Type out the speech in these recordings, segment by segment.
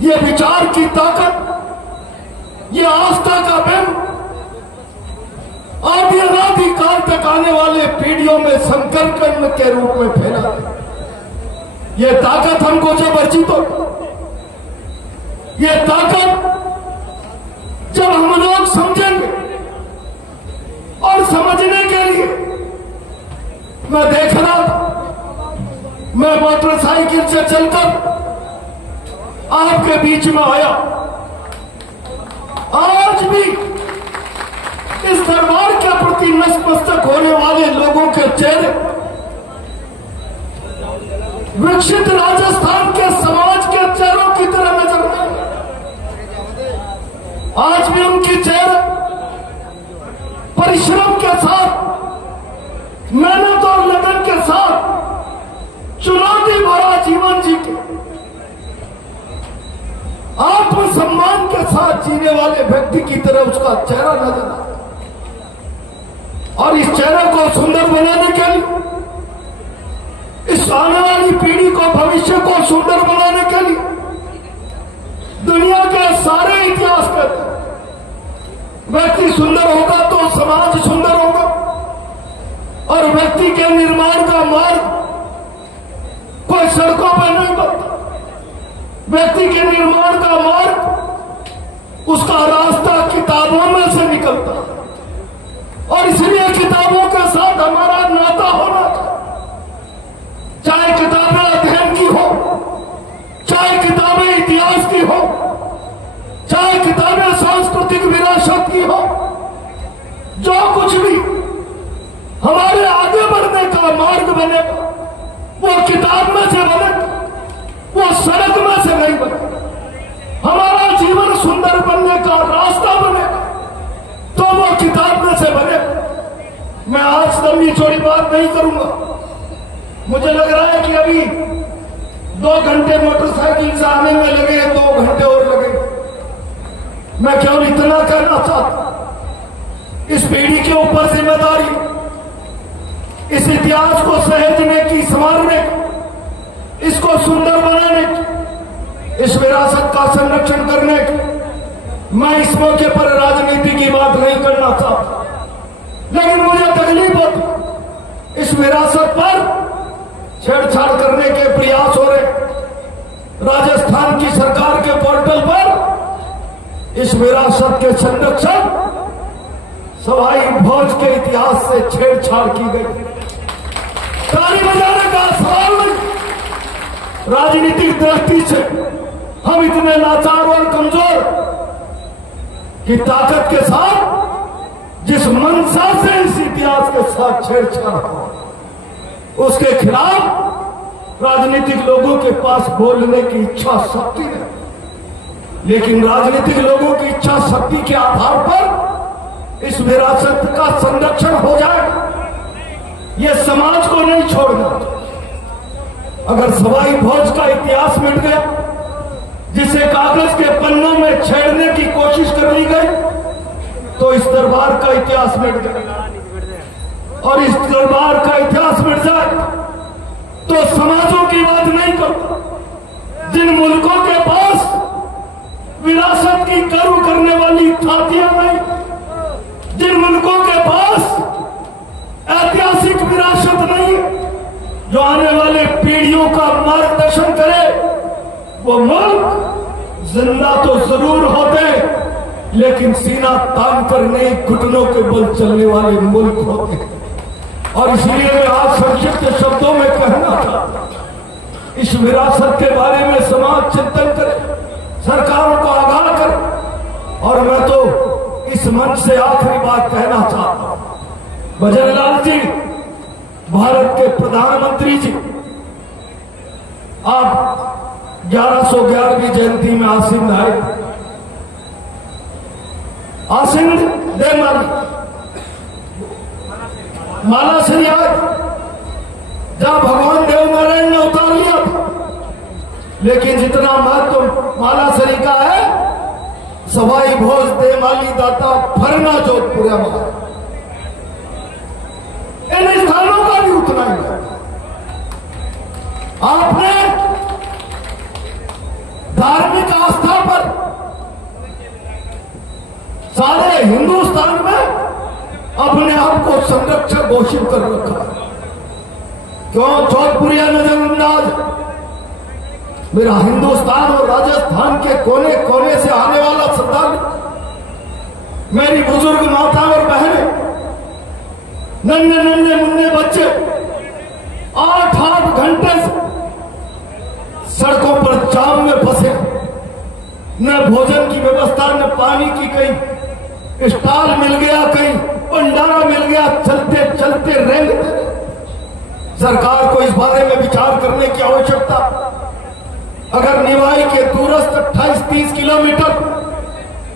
ये विचार की ताकत, ये आस्था का बिंब आदि अनादि काल तक आने वाले पीढ़ियों में संकल्प के रूप में फैला है। ये ताकत हमको जब अर्जित हो, ये ताकत जब हम लोग समझेंगे, और समझने के लिए मैं देख रहा था, मैं मोटरसाइकिल से चलकर आपके बीच में आया। आज भी इस दरबार के प्रति नतमस्तक होने वाले लोगों के चेहरे विकसित राजस्थान के समाज के चेहरों की तरह नजर आते। आज भी उनकी चेहरे परिश्रम के साथ, मेहनत और लगन के साथ चुनौती भरा जीवन जी के आत्मसम्मान के साथ जीने वाले व्यक्ति की तरह उसका चेहरा नजर आता। और इस चेहरे को सुंदर बनाने के लिए, इस आने वाली पीढ़ी को, भविष्य को सुंदर बनाने के लिए दुनिया के सारे इतिहास कहते हैं व्यक्ति सुंदर होगा तो समाज सुंदर होगा। और व्यक्ति के निर्माण का मार्ग कोई सड़कों पर नहीं बनता। व्यक्ति के निर्माण का मार्ग, उसका रास्ता किताबों में से निकलता है। और इसलिए किताबों के साथ हमारा नाता होना चाहिए। चाहे किताबें अध्ययन की हो, चाहे किताबें इतिहास की हो, चाहे किताबें सांस्कृतिक विरासत की हो, जो कुछ भी हमारे आगे बढ़ने का मार्ग बनेगा वो किताब में से बनेगा, वो सड़क में से नहीं बनेगा। हमारा जीवन सुंदर बनने का रास्ता बनेगा तो वो किताब में से बनेगा। मैं आज लंबी चौड़ी बात नहीं करूंगा। मुझे लग रहा है कि अभी 2 घंटे मोटरसाइकिल से आने में लगे, 2 घंटे और लगे। मैं केवल इतना कहना चाहता, इस पीढ़ी के ऊपर जिम्मेदारी, इस इतिहास को सहेजने की, संवारने की, इसको सुंदर बनाने की, इस विरासत का संरक्षण करने की। मैं इस मौके पर राजनीति की बात नहीं करना चाहता, लेकिन मुझे तकलीफ होती इस विरासत पर छेड़छाड़ करने के प्रयास हो रहे। राजस्थान की सरकार के पोर्टल पर इस विरासत के संरक्षण, सवाई भोज के इतिहास से छेड़छाड़ की गई। ताली बजाने का सवाल नहीं। राजनीतिक दृष्टि से हम इतने लाचार और कमजोर की ताकत के साथ जिस मंशा से इस इतिहास के साथ छेड़छाड़ हो, उसके खिलाफ राजनीतिक लोगों के पास बोलने की इच्छा शक्ति है। लेकिन राजनीतिक लोगों की इच्छा शक्ति के आधार पर इस विरासत का संरक्षण हो जाए, यह समाज को नहीं छोड़ना। अगर सवाई भोज का इतिहास मिट गया, जिसे कागज के पन्नों में छेड़ने की कोशिश कर ली गई, तो इस दरबार का इतिहास मिट गया। और इस दरबार का इतिहास मिट जाए तो समाजों की बात नहीं करता। जिन मुल्कों के पास विरासत की गर्व करने वाली थातियां नहीं, जिन मुल्कों के पास ऐतिहासिक विरासत नहीं, जो आने वाले पीढ़ियों का मार्गदर्शन करे, वो मुल्क जिंदा तो जरूर होते लेकिन सीना तान कर नहीं, घुटनों के बल चलने वाले मुल्क होते। और इसलिए मैं आज संक्षिप्त शब्दों में कहना चाहता, इस विरासत के बारे में समाज चिंतन करे, सरकारों को आगाह करे। और मैं तो इस मंच से आखिरी बात कहना चाहता हूं, भजनलाल जी, भारत के प्रधानमंत्री जी, आप 1111वीं जयंती में आसीन आए। आसीन दे माला श्री आज जहां भगवान देव नारायण ने उतार लिया था, लेकिन जितना महत्व माला श्री का है, सवाई भोज दे माली दाता फरना जोधपुर इन स्थानों का भी उतना ही है। आपने धार्मिक आस्था पर सारे हिंदुस्तान में अपने आप को संरक्षक घोषित कर रखा है। क्यों जोधपुरिया नजरअंदाज? मेरा हिंदुस्तान और राजस्थान के कोने कोने से आने वाला श्रद्धालु, मेरी बुजुर्ग माता और बहनें, नन्हे नन्हे मुन्ने बच्चे 8-8 घंटे से सड़कों पर जाम में फंसे, न भोजन की व्यवस्था, न पानी की, कहीं स्टॉल मिल गया, कहीं भंडारा मिल गया, चलते चलते रेंगते। सरकार को इस बारे में विचार करने की आवश्यकता। अगर निवाई के दूरस्थ 28-30 किलोमीटर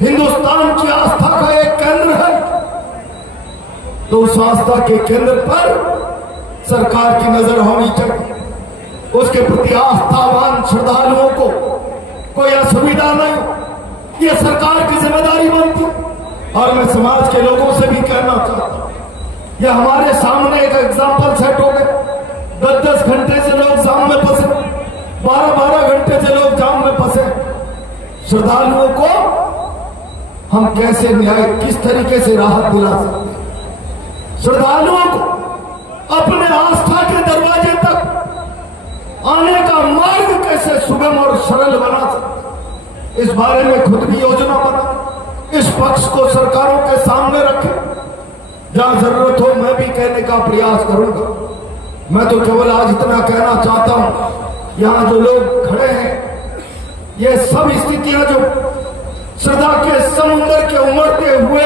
हिंदुस्तान की आस्था का एक केंद्र है, तो उस आस्था के केंद्र पर सरकार की नजर होनी चाहिए। उसके प्रति आस्थावान श्रद्धालुओं को कोई असुविधा नहीं, ये सरकार की जिम्मेदारी बनती। और मैं समाज के लोगों से भी कहना चाहता हूं, ये हमारे सामने एक एग्जाम्पल सेट हो गए। 10-10 घंटे से लोग जाम में फंसे, 12-12 घंटे से लोग जाम में फंसे। श्रद्धालुओं को हम कैसे न्याय, किस तरीके से राहत दिला सकते हैं? श्रद्धालुओं को अपने आस्था के दरवाजे तक आने का मार्ग कैसे सुगम और सरल बना सकते, इस बारे में खुद भी योजना बना, इस पक्ष को सरकारों के सामने रखे। जहां जरूरत हो मैं भी कहने का प्रयास करूंगा। मैं तो केवल आज इतना कहना चाहता हूं, यहां जो लोग खड़े हैं, ये सब स्थितियां जो श्रद्धा के समुद्र के उमड़ते हुए